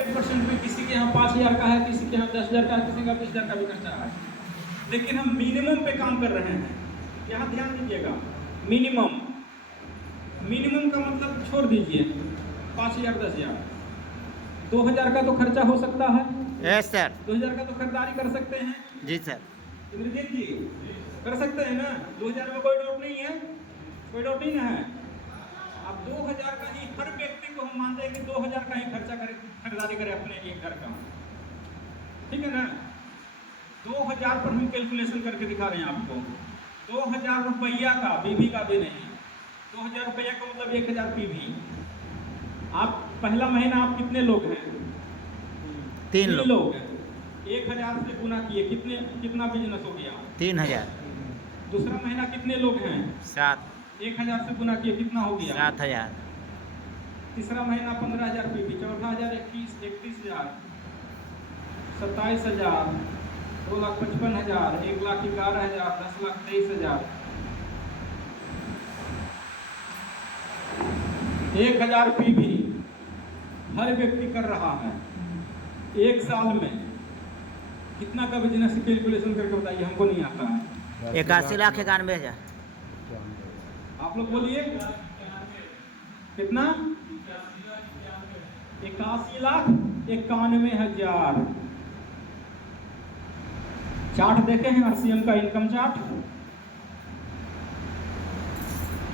1% में किसी के यहाँ 5,000 का है, किसी के यहाँ 10,000 का है, किसी का 20,000 का भी खर्चा है, लेकिन हम मिनिमम पे काम कर रहे हैं। यहाँ ध्यान दीजिएगा, मिनिमम का मतलब छोड़ दीजिए 5,000 10,000, 2,000 का तो खर्चा हो सकता है। Yes sir. 2,000 का तो खरीदारी कर सकते हैं। जी सर। इंद्रजीत जी कर सकते हैं ना, 2,000 में कोई डाउट नहीं है, कोई डाउट नहीं है। अब 2,000 का ही हर व्यक्ति को हम मानते हैं कि 2,000 का ही खर्चा करे, खरीदारी करे अपने एक घर का, ठीक है ना। 2,000 पर हम कैलकुलेशन करके दिखा रहे हैं आपको। 2,000 रुपया का, बीबी का भी नहीं, 2,000 रुपया का मतलब 1,000 पीवी। आप पहला महीना आप कितने लोग हैं? 3 लोग हैं। 1,000 से गुना किए, कितना बिजनेस हो गया? 3,000। दूसरा महीना कितने लोग हैं? 7। 1,000 से गुना किए कितना हो गया? 7,000। तीसरा महीना 15,000 पीवी, चौथा 31,000, 27,000, 2,55,000, 1,11,000, 10,23,000, 1,000 पीवी हर व्यक्ति कर रहा है। एक साल में कितना का बिजनेस कैलकुलेशन करके बताइए, हमको नहीं आता है। 81,91,000। आप लोग बोलिए कितना? 81,91,000। चार्ट देखे हैं आरसीएम का इनकम चार्ट?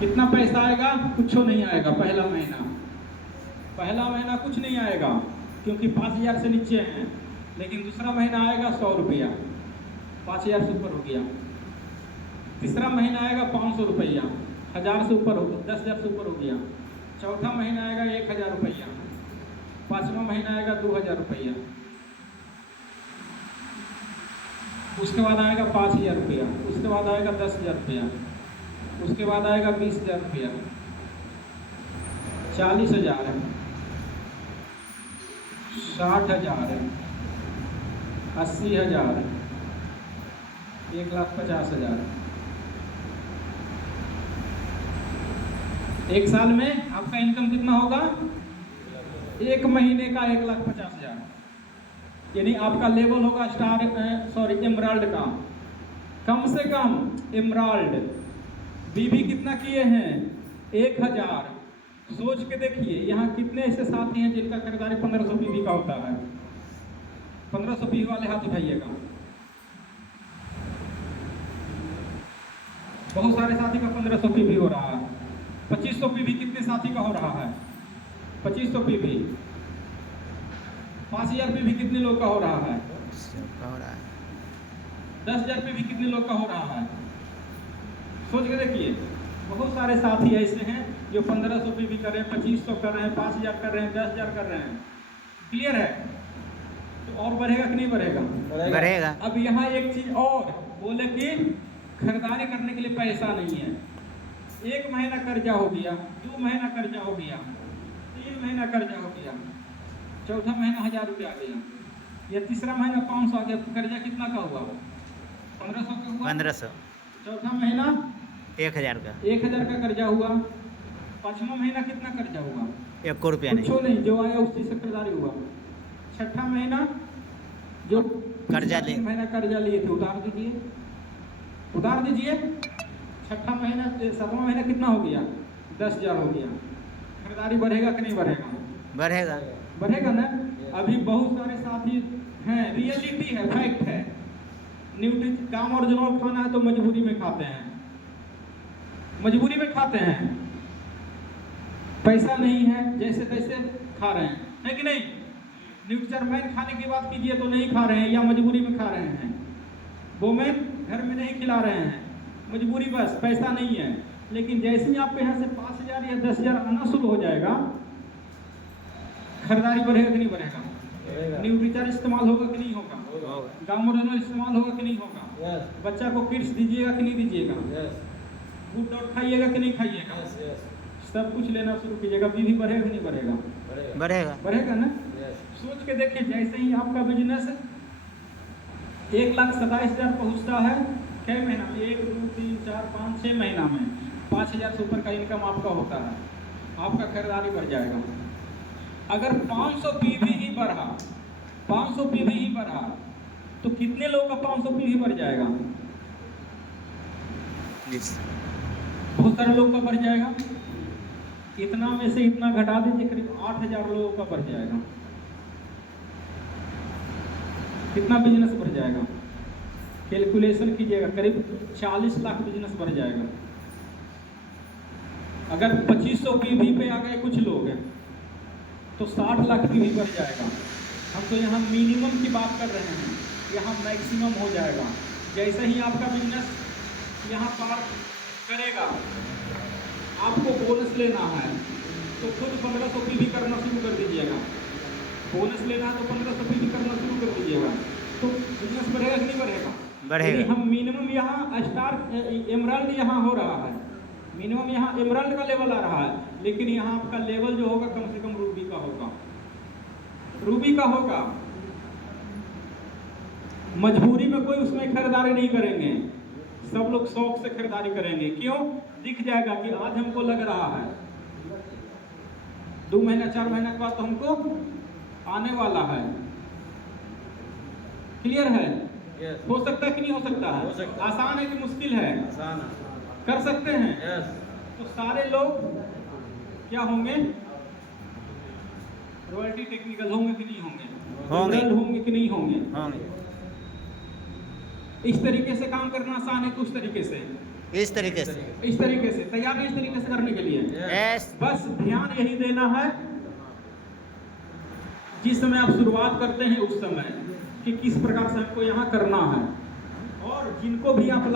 कितना पैसा आएगा? कुछ नहीं आएगा। पहला महीना कुछ नहीं आएगा क्योंकि 5,000 से नीचे हैं, लेकिन दूसरा महीना आएगा 100 रुपया, 5,000 से ऊपर हो गया। तीसरा महीना आएगा 500 रुपया, 1,000 से ऊपर हो गया, 10,000 से ऊपर हो गया। चौथा महीना आएगा 1,000 रुपया, पाँचवा महीना आएगा 2,000 रुपया, उसके बाद आएगा 5,000 रुपया, उसके बाद आएगा 10,000 रुपया, उसके बाद आएगा 20,000 रुपया, 40,000, 60,000, 80,000, 1,50,000। एक साल में आपका इनकम कितना होगा? एक महीने का 1,50,000, यानी आपका लेवल होगा एमराल्ड का, कम से कम एमराल्ड। बीबी कितना किए हैं? 1,000। सोच के देखिए यहाँ कितने ऐसे साथी हैं जिनका खरीदारी 1,500 पीवी का होता है। 1,500 पीवी वाले हाथ उठाइएगा। बहुत सारे साथी का 1,500 पीवी हो रहा है। 2,500 पीवी कितने साथी का हो रहा है? 2,500 पीवी। 5,000 पीवी कितने लोग का हो रहा है? 10,000 पीवी कितने लोग का हो रहा है? सोच के देखिए। बहुत सारे साथी ऐसे हैं जो 1,500 पीवी कर रहे हैं, 2,500 कर रहे हैं, 5,000 कर रहे हैं, 10,000 कर रहे हैं। क्लियर है? तो और बढ़ेगा कि नहीं बढ़ेगा? बढ़ेगा। अब यहाँ एक चीज और बोले कि खरीदारी करने के लिए पैसा नहीं है। 1 महीना कर्जा हो गया, 2 महीना कर्जा हो गया, 3 महीना कर्जा हो गया, चौथा महीना 1,000 रुपया आ गया, या तीसरा महीना 500 आ गया। कर्जा कितना का हुआ? 1,500 का हुआ। 1,500। चौथा महीना 1,000 का। 1,000 का कर्जा हुआ। पाँचवा महीना कितना कर्जा हुआ? 1 रुपया नहीं, जो आया उसी से खरीदारी हुआ। छठा महीना जो कर्जा ले, महीना कर्जा लिए थे उतार दीजिए। छठा महीना, 7वां महीना कितना हो गया? 10,000 हो गया। खरीदारी बढ़ेगा कि नहीं बढ़ेगा? बढ़ेगा ना। अभी बहुत सारे साथी हैं, रियलिटी है, फैक्ट है। काम ओरिजिनल खाना है तो मजबूरी में खाते हैं, पैसा नहीं है जैसे तैसे खा रहे हैं, है कि नहीं? न्यूट्रीमेंट खाने की बात कीजिए तो नहीं खा रहे हैं, या मजबूरी में खा रहे हैं। बोमेन घर में नहीं खिला रहे हैं, मजबूरी, बस पैसा नहीं है। लेकिन जैसे ही आपके यहाँ से 5,000 या 10,000 आना शुरू हो जाएगा, खरीदारी बढ़ेगा कि नहीं बढ़ेगा? न्यूट्रीचार इस्तेमाल होगा कि नहीं होगा? गाँव ओरिजिनल इस्तेमाल होगा कि नहीं होगा? बच्चा को किड्स दीजिएगा कि नहीं दीजिएगा? गुड डॉट खाइएगा कि नहीं खाइएगा? सब कुछ लेना शुरू कीजिएगा। बीवी बढ़ेगा कि नहीं बढ़ेगा? बढ़ेगा ना। सोच के देखिए, जैसे ही आपका बिजनेस 1,27,000 पहुँचता है, कै महीना में? 1, 2, 3, 4, 5, 6 महीना में 5,000 से ऊपर का इनकम आपका होता है, आपका खरीदारी बढ़ जाएगा। अगर 500 पीवी ही बढ़ा 500 पीवी ही भरा, तो कितने लोग का 500 पीवी भर जाएगा? बहुत सारे लोग का भर जाएगा। इतना में से इतना घटा दीजिए, करीब 8000 लोगों का भर जाएगा। कितना बिजनेस बढ़ जाएगा? कैलकुलेशन कीजिएगा, करीब 40 लाख बिजनेस बढ़ जाएगा। अगर 2500 पीवी पे आ गए कुछ लोग हैं तो 60 लाख पीवी बढ़ जाएगा। हम तो यहाँ मिनिमम की बात कर रहे हैं, यहाँ मैक्सिमम हो जाएगा। जैसे ही आपका बिजनेस यहाँ पार करेगा, आपको बोनस लेना है तो खुद 1500 पीवी करना शुरू कर दीजिएगा। बोनस लेना है तो 1500 पीवी करना शुरू कर दीजिएगा, तो बिजनेस बढ़ेगा कि नहीं बढ़ेगा? बढ़ेगा। हम मिनिमम यहाँ स्टार एमराल्ड यहाँ हो रहा है, मिनिमम यहाँ एमराल्ड का लेवल आ रहा है, लेकिन यहाँ आपका लेवल जो होगा कम से कम रूबी का होगा, रूबी का होगा। मजबूरी में कोई उसमें खरीदारी नहीं करेंगे, सब लोग शौक से खरीदारी करेंगे। क्यों? दिख जाएगा कि आज हमको लग रहा है 2 महीना 4 महीना के बाद तो हमको आने वाला है। क्लियर है? Yes. हो सकता है कि नहीं हो सकता है? हो सकता है। आसान है कि मुश्किल है? आसान है। कर सकते हैं। Yes. तो सारे लोग क्या होंगे? रॉयल्टी टेक्निकल होंगे कि नहीं होंगे? होंगे। Liberal होंगे कि नहीं होंगे? होंगे। इस तरीके से काम करना आसान है कि उस तरीके से? इस तरीके से। इस तरीके से तैयार है, इस तरीके से करने के लिए? यस। बस ध्यान यही देना है जिस समय आप शुरुआत करते हैं उस समय कि किस प्रकार से आपको यहाँ करना है, और जिनको भी आप